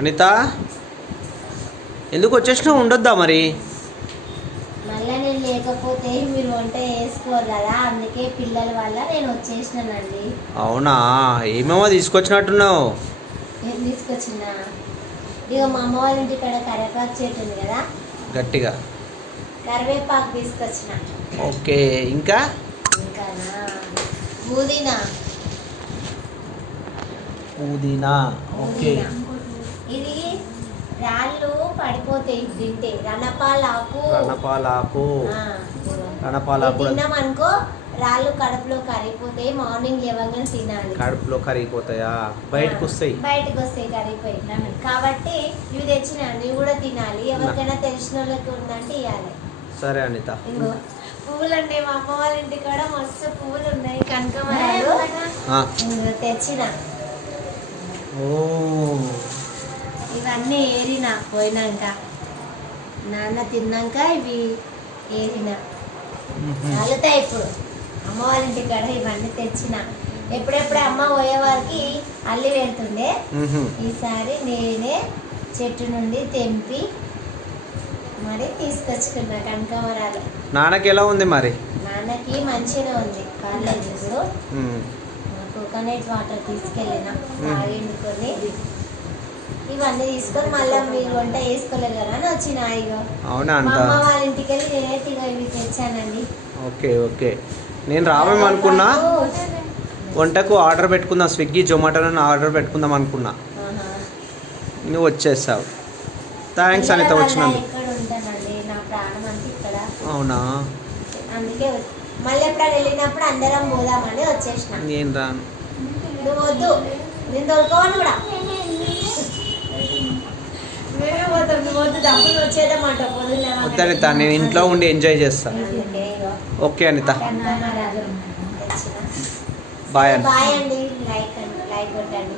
అనిత ఎందుకు వచ్చేసినావు? ఉండొద్దా మరి? మళ్ళీ నేను లేకపోతే మీరు వంట చేసుకోరు కదా, అందుకే పిల్లల వల్ల నేను వచ్చేసినానండి. అవునా? ఏమేమో తీసుకొచ్చినట్టున్నావు. ఏం తీసుకొచ్చినా? ఇక మా అమ్మ వాళ్ళ ఇంటి ఇక్కడ కరివేపాకు చెట్టు ఉంది కదా, గట్టిగా కరివేపాకు తీసుకొచ్చిన. ఓకే, ఇంకా ఇంకానా పుదీనా. పుదీనా. ఓకే, ఇది రాళ్ళు పడిపోతాయి తింటే. రణపాలాకు. రణపాలాకు. ఆ, రణపాలాకు తిన్నామనుకో రాళ్ళు కడుపులో కరిగిపోతాయి. మార్నింగ్ లేవగానే తినాలి. కడుపులో కరిగిపోతాయా? బయటకు వస్తాయి. బయటకు వస్తాయి కరిగిపోయి. కాబట్టి ఇవి తెచ్చిన ఇవి కూడా తినాలి. ఎవరికైనా తెలిసిన వాళ్ళకి ఉందంటే ఇవ్వాలి. సరే అనిత. ఇంకో పువ్వులు ఉన్నాయి, మా అమ్మ వాళ్ళ ఇంటి కూడా మస్తు పువ్వులు ఉన్నాయి, కనకమరాలు. ఇంకో తెచ్చిన. ఓ, ఇవన్నీ ఏరిన పోయినాక, నాన్న తిన్నాక ఇవి ఏరిన కలుతాయి. ఇప్పుడు అమ్మ వాళ్ళ ఇంటి కాడ ఇవన్నీ తెచ్చిన. ఎప్పుడెప్పుడు అమ్మ పోయేవారికి అల్లి వెళ్తుండే, ఈసారి నేనే చెట్టు నుండి తెంపి మరి తీసుకొచ్చుకున్నా కనకమరాలు. నాన్నకి ఎలా ఉంది మరి? నాన్నకి మంచిగా ఉంది, పర్లేదు. ఇప్పుడు కోకోనట్ వాటర్ తీసుకెళ్ళిన తాగిండుకొని ఇవన్నీ తీసుకొని మళ్ళీ మీరు వంట వేసుకోలేదు కదా అని వచ్చిన. ఇగో అవునా? మా అంత అమ్మ వాళ్ళ ఇంటికి వెళ్ళి నేనైతే ఇవి తెచ్చానండి. ఓకే ఓకే, నేను రావేమనుకున్నా, వంటకు ఆర్డర్ పెట్టుకుందాం, స్విగ్గీ జొమాటోలో ఆర్డర్ పెట్టుకుందాం అనుకున్నా. నువ్వు వచ్చేసావు. థ్యాంక్స్ అనిత వచ్చినందుకు. ఇక్కడ ఉంటానండి, నా ప్రాణం అంతా ఇక్కడ. అవునా? అందుకే మళ్ళీ ఎప్పుడు వెళ్ళినప్పుడు అందరం పోదామని వచ్చేసిన. నేను రాను. నువ్వు వద్దు, నేను దొరకవని కూడా మేమే పోతాం. నువ్వు వద్దు, డబ్బులు వచ్చేదన్నమాట. వద్దు అనిత, నేను ఇంట్లో ఉండి ఎంజాయ్ చేస్తాను. ఓకే అనిత, బాయ్ బాయ్ అండి. లైక్ కొట్టండి.